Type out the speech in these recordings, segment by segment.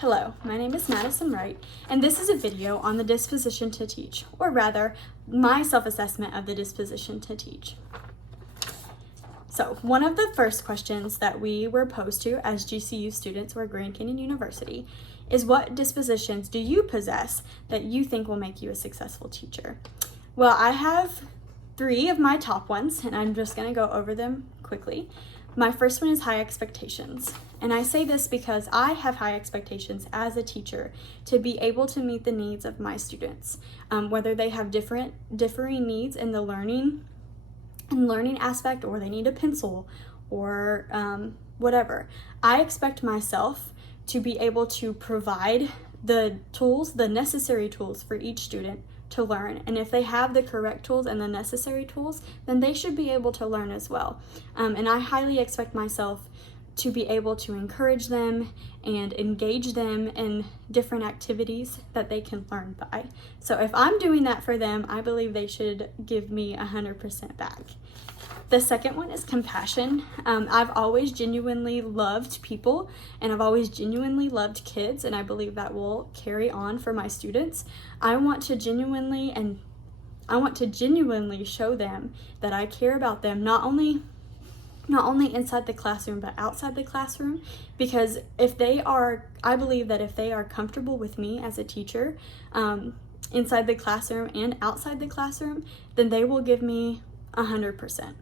Hello, my name is Madison Wright, and this is a video on the disposition to teach, or rather, my self-assessment of the disposition to teach. So, one of the first questions that we were posed to as GCU students or Grand Canyon University is, what dispositions do you possess that you think will make you a successful teacher? Well, I have 3 of my top ones, and I'm just going to go over them quickly. My first one is high expectations. And I say this because I have high expectations as a teacher to be able to meet the needs of my students, whether they have differing needs in the learning aspect, or they need a pencil, or whatever. I expect myself to be able to provide the tools, the necessary tools for each student to learn. And if they have the correct tools and the necessary tools, then they should be able to learn as well. And I highly expect myself to be able to encourage them and engage them in different activities that they can learn by. So if I'm doing that for them, I believe they should give me 100% back. The second one is compassion. I've always genuinely loved people, and I've always genuinely loved kids, and I believe that will carry on for my students. I want to genuinely show them that I care about them, not only inside the classroom, but outside the classroom, because I believe that if they are comfortable with me as a teacher, inside the classroom and outside the classroom, then they will give me 100%.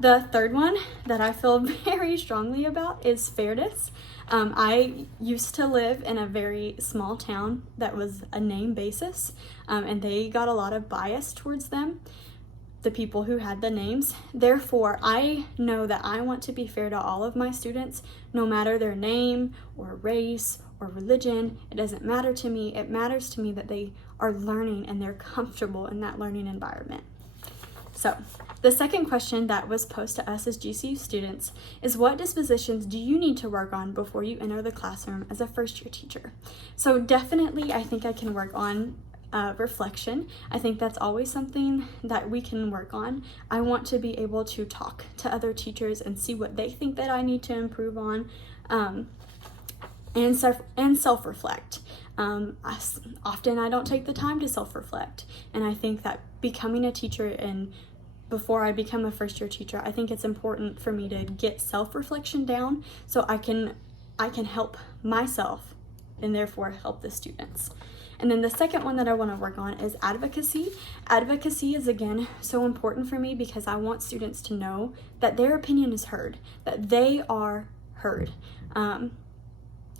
The third one that I feel very strongly about is fairness. I used to live in a very small town that was a name basis, and they got a lot of bias towards them, the people who had the names. Therefore, I know that I want to be fair to all of my students, no matter their name or race or religion. It doesn't matter to me. It matters to me that they are learning and they're comfortable in that learning environment. So, the second question that was posed to us as GCU students is, what dispositions do you need to work on before you enter the classroom as a first-year teacher? So definitely, I think I can work on reflection. I think that's always something that we can work on. I want to be able to talk to other teachers and see what they think that I need to improve on, and self-reflect. Often I don't take the time to self-reflect, and I think that becoming a teacher, and before I become a first-year teacher, I think it's important for me to get self-reflection down so I can help myself and therefore help the students. And then the second one that I want to work on is advocacy. Advocacy is, again, so important for me because I want students to know that their opinion is heard, that they are heard, and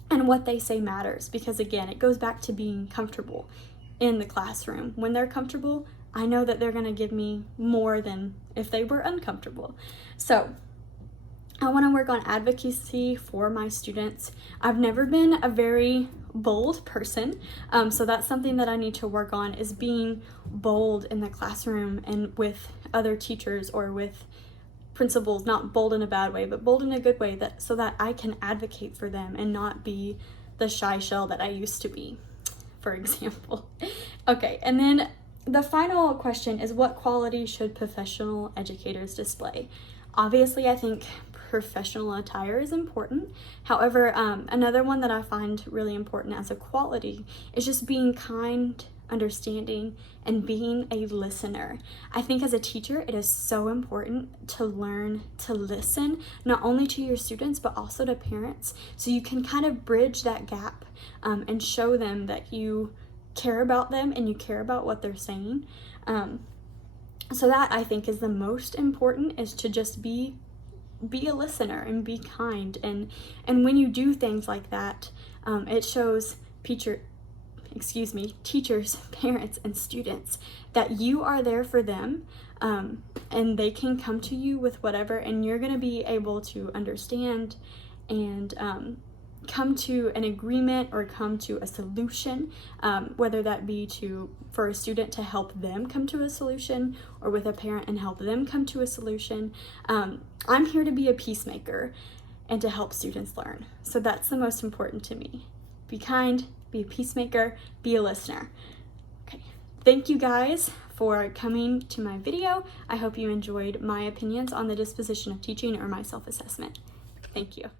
what they say matters. Because, again, it goes back to being comfortable in the classroom. When they're comfortable, I know that they're going to give me more than if they were uncomfortable. So I want to work on advocacy for my students. I've never been a very bold person, so that's something that I need to work on, is being bold in the classroom and with other teachers or with principals. Not bold in a bad way, but bold in a good way, so that I can advocate for them and not be the shy shell that I used to be, for example. Okay, and then the final question is, what quality should professional educators display? Obviously, I think professional attire is important. However, another one that I find really important as a quality is just being kind, understanding, and being a listener. I think as a teacher, it is so important to learn to listen, not only to your students, but also to parents, so you can kind of bridge that gap and show them that you care about them and you care about what they're saying. So that, I think, is the most important, is to just be a listener and be kind. And when you do things like that, it shows teachers, parents, and students that you are there for them, and they can come to you with whatever, and you're going to be able to understand and come to an agreement or come to a solution, whether that be for a student to help them come to a solution, or with a parent and help them come to a solution. I'm here to be a peacemaker and to help students learn. So that's the most important to me. Be kind, be a peacemaker, be a listener. Okay, thank you guys for coming to my video. I hope you enjoyed my opinions on the disposition of teaching or my self-assessment. Thank you.